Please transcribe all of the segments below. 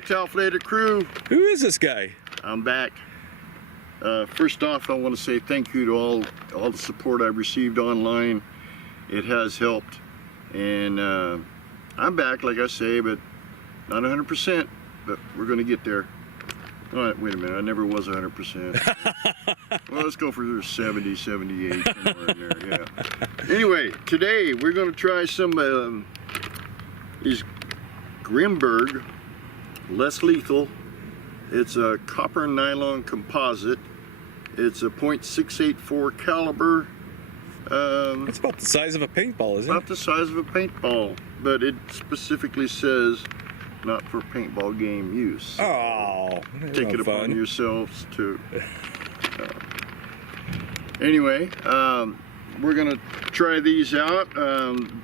Alright, Talflator crew. Who is this guy? I'm back. First off, I want to say thank you to all the support I've received online. It has helped. And I'm back, like I say, but not 100%, but we're going to get there. All right, wait a minute, I never was 100%. Well, let's go for 70, 78, somewhere in there, yeah. Anyway, today we're going to try some these Grimburg Less Lethal. It's a copper nylon composite. It's a .684 caliber. It's about the size of a paintball, isn't it? About the size of a paintball, but it specifically says not for paintball game use. Oh, take it upon yourselves to. Anyway, we're gonna try these out.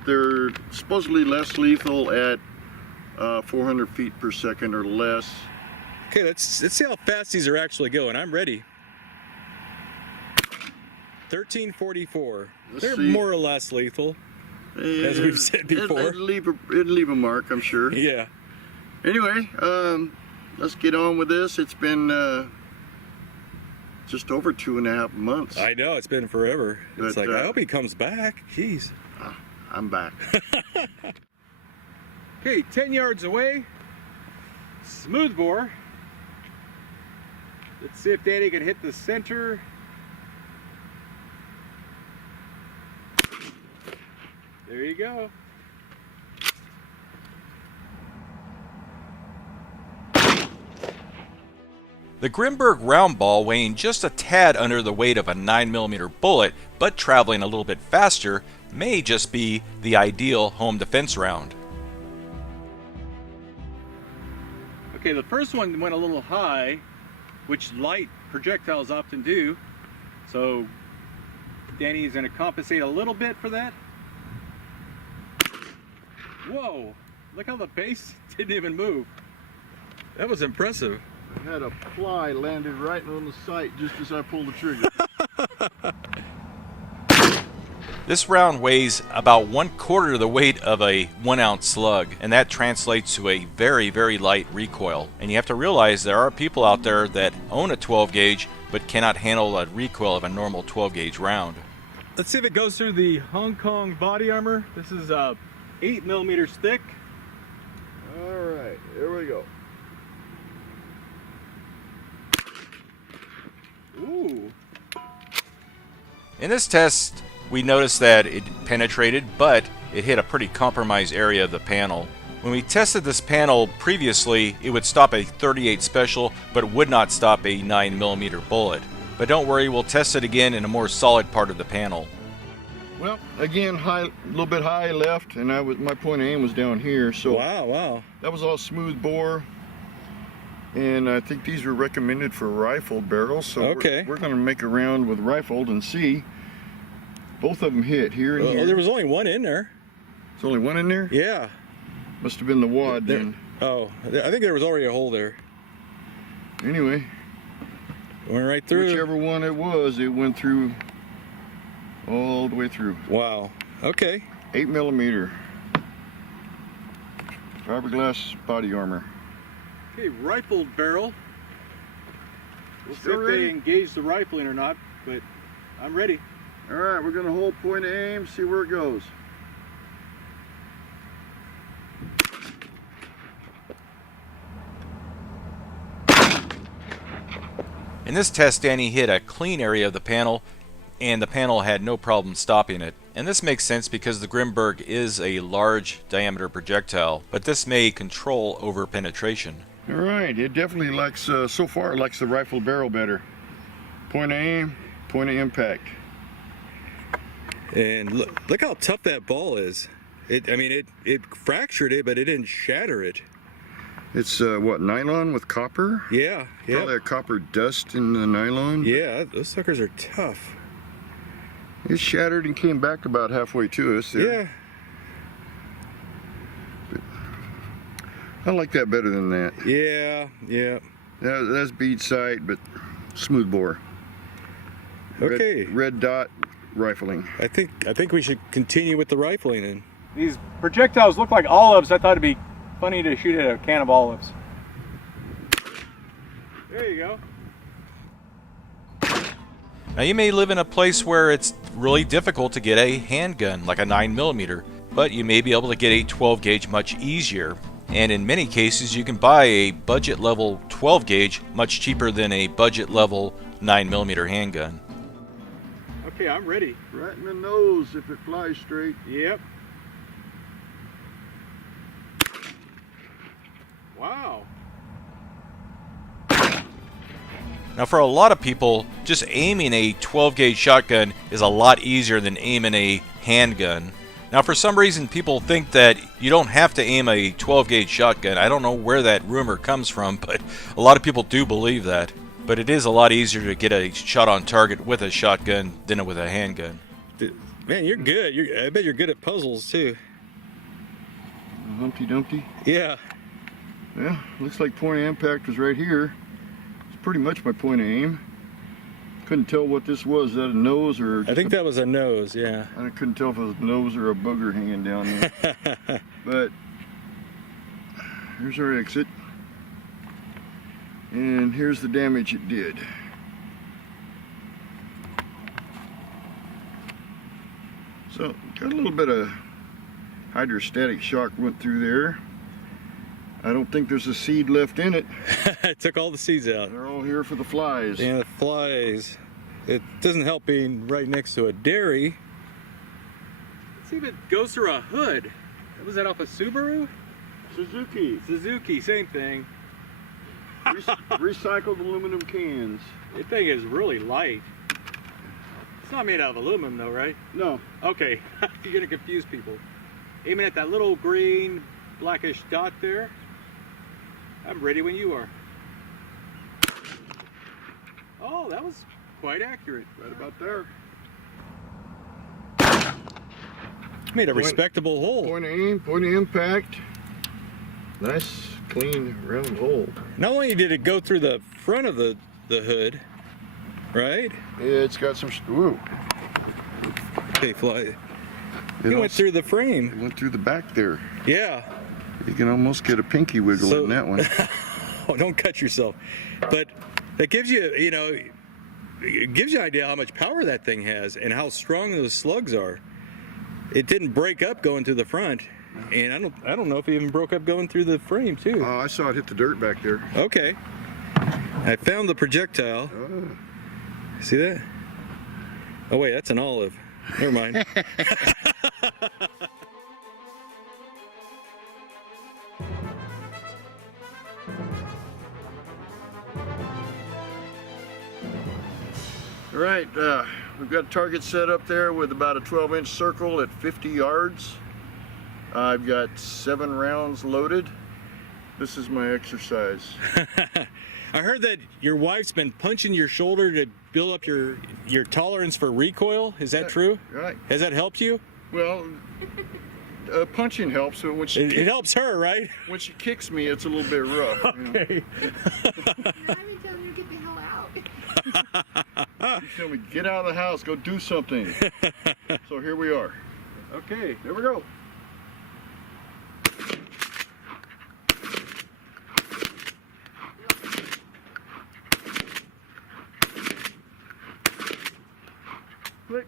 They're supposedly less lethal at 400 feet per second or less. Okay, let's see how fast these are actually going. I'm ready. 1344. They're more or less lethal, as we've said before. It'd leave a mark, I'm sure. Yeah. Anyway, let's get on with this. It's been just over 2.5 months. I know, it's been forever. It's but, like, I hope he comes back. Jeez. I'm back. Okay, 10 yards away, Smoothbore. Let's see if Danny can hit the center. There you go. The Grimburg round ball, weighing just a tad under the weight of a 9mm bullet, but traveling a little bit faster, may just be the ideal home defense round. Okay, the first one went a little high, which light projectiles often do. So Danny's going to compensate a little bit for that. Whoa, look how the base didn't even move. That was impressive. I had a fly landed right on the sight just as I pulled the trigger. This round weighs about 1/4 the weight of a 1-ounce slug, and that translates to a very, very light recoil. And you have to realize there are people out there that own a 12 gauge but cannot handle a recoil of a normal 12 gauge round. Let's see if it goes through the Hong Kong body armor. This is 8mm thick. Alright, here we go. Ooh. In this test, we noticed that it penetrated, but it hit a pretty compromised area of the panel. When we tested this panel previously, it would stop a 38 special, but would not stop a 9mm bullet. But don't worry, we'll test it again in a more solid part of the panel. Well, again, a little bit high left, and my point of aim was down here. So wow. That was all smooth bore, and I think these were recommended for rifled barrels. So okay, we're going to make a round with rifled and see. Both of them hit here and here. Oh, there was only one in there. There's only one in there? Yeah. Must have been the wad then. Oh, I think there was already a hole there. Anyway, went right through. Whichever one it was, it went through all the way through. Wow. Okay. 8mm fiberglass body armor. Okay, rifled barrel. We'll see Still if ready? they engage the rifling or not, but I'm ready. All right, we're gonna hold point of aim, see where it goes. In this test, Danny hit a clean area of the panel, and the panel had no problem stopping it. And this makes sense because the Grimburg is a large diameter projectile, but this may control over penetration. All right, it definitely likes, so far it likes the rifle barrel better. Point of aim, point of impact. And look how tough that ball is. It fractured it, but it didn't shatter it. It's what, nylon with copper? Yeah. All that copper dust in the nylon? Yeah, those suckers are tough. It shattered and came back about halfway to us there. Yeah. But I like that better than that. Yeah. That's bead sight, but smooth bore. Okay. Red dot rifling. I think we should continue with the rifling. And these projectiles look like olives. I thought it'd be funny to shoot at a can of olives. There you go. Now you may live in a place where it's really difficult to get a handgun, like a 9mm, but you may be able to get a 12 gauge much easier. And in many cases you can buy a budget level 12 gauge much cheaper than a budget level 9mm handgun. Okay, I'm ready. Right in the nose if it flies straight. Yep. Wow. Now for a lot of people, just aiming a 12 gauge shotgun is a lot easier than aiming a handgun. Now for some reason people think that you don't have to aim a 12 gauge shotgun. I don't know where that rumor comes from, but a lot of people do believe that. But it is a lot easier to get a shot on target with a shotgun than with a handgun. Man, you're good. I bet you're good at puzzles too. Humpty Dumpty. Yeah. Yeah, looks like point of impact was right here. It's pretty much my point of aim. Couldn't tell what this was. Is that a nose or? I think that was a nose, yeah. I couldn't tell if it was a nose or a booger hanging down there. But here's our exit. And here's the damage it did. So, got a little bit of hydrostatic shock went through there. I don't think there's a seed left in it. It took all the seeds out. They're all here for the flies. Yeah, the flies. It doesn't help being right next to a dairy. Let's see if it goes through a hood. Was that off a Subaru? Suzuki. Suzuki, same thing. Recycled aluminum cans. That thing is really light. It's not made out of aluminum though, right? No. Okay, you're gonna confuse people. Aiming at that little green, blackish dot there. I'm ready when you are. Oh, that was quite accurate. Right about there. Made a respectable hole. Point of aim, point of impact. Nice, clean, round hole. Not only did it go through the front of the hood, right? Yeah, it's got some. Ooh. Okay, fly. It went through the frame. It went through the back there. Yeah. You can almost get a pinky wiggle in that one. Oh, don't cut yourself. But that gives you, it gives you an idea how much power that thing has and how strong those slugs are. It didn't break up going through the front, and I don't know if it even broke up going through the frame too. Oh, I saw it hit the dirt back there. Okay. I found the projectile. Oh. See that? Oh wait, that's an olive. Never mind. All right, we've got a target set up there with about a 12-inch circle at 50 yards. I've got 7 rounds loaded. This is my exercise. I heard that your wife's been punching your shoulder to build up your tolerance for recoil. Is that true? Right. Has that helped you? Well, punching helps. So when It helps her, right? when she kicks me, it's a little bit rough. Okay. You're having telling her to get the hell out. You tell me, get out of the house, go do something. So here we are. Okay. There we go. Click.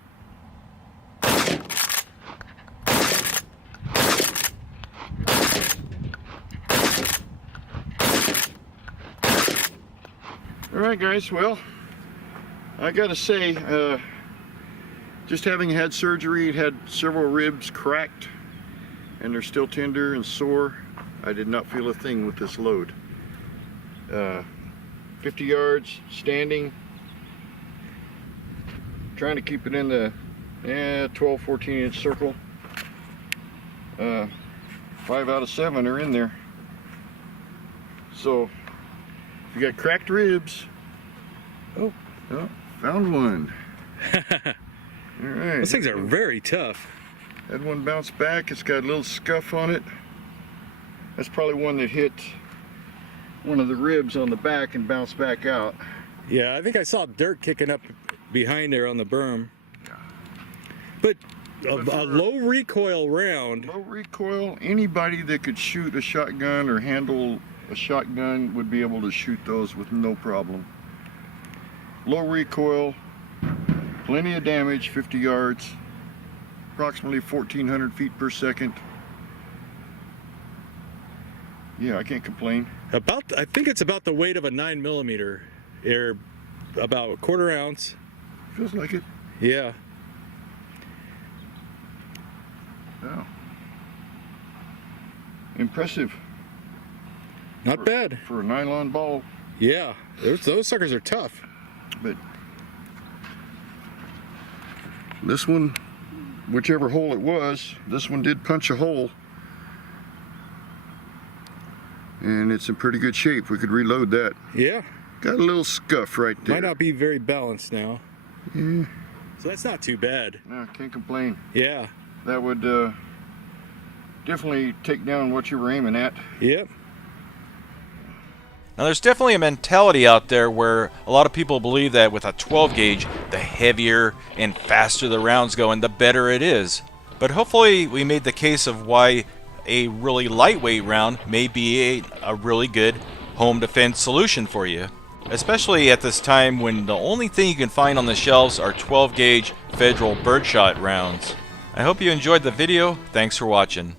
All right, guys. Well, I gotta say, just having had surgery, it had several ribs cracked, and they're still tender and sore. I did not feel a thing with this load. 50 yards, standing, trying to keep it in the 12, 14-inch circle. 5 out of 7 are in there. So, if you got cracked ribs, oh, found one. All right. Those things are very tough. Had one bounce back. It's got a little scuff on it. That's probably one that hit one of the ribs on the back and bounced back out. Yeah, I think I saw dirt kicking up behind there on the berm. Yeah. But a low recoil round. Low recoil. Anybody that could shoot a shotgun or handle a shotgun would be able to shoot those with no problem. Low recoil, plenty of damage, 50 yards, approximately 1,400 feet per second. Yeah, I can't complain. I think it's about the weight of a 9mm, or about a quarter ounce. Feels like it. Yeah. Yeah. Impressive. Not bad. For a nylon ball. Yeah, those suckers are tough. But this one, whichever hole it was, this one did punch a hole. And it's in pretty good shape. We could reload that. Yeah. Got a little scuff right there. Might not be very balanced now. Yeah. So that's not too bad. No, can't complain. Yeah. That would definitely take down what you were aiming at. Yep. Now there's definitely a mentality out there where a lot of people believe that with a 12 gauge, the heavier and faster the rounds go and the better it is. But hopefully we made the case of why a really lightweight round may be a really good home defense solution for you. Especially at this time when the only thing you can find on the shelves are 12 gauge federal birdshot rounds. I hope you enjoyed the video. Thanks for watching.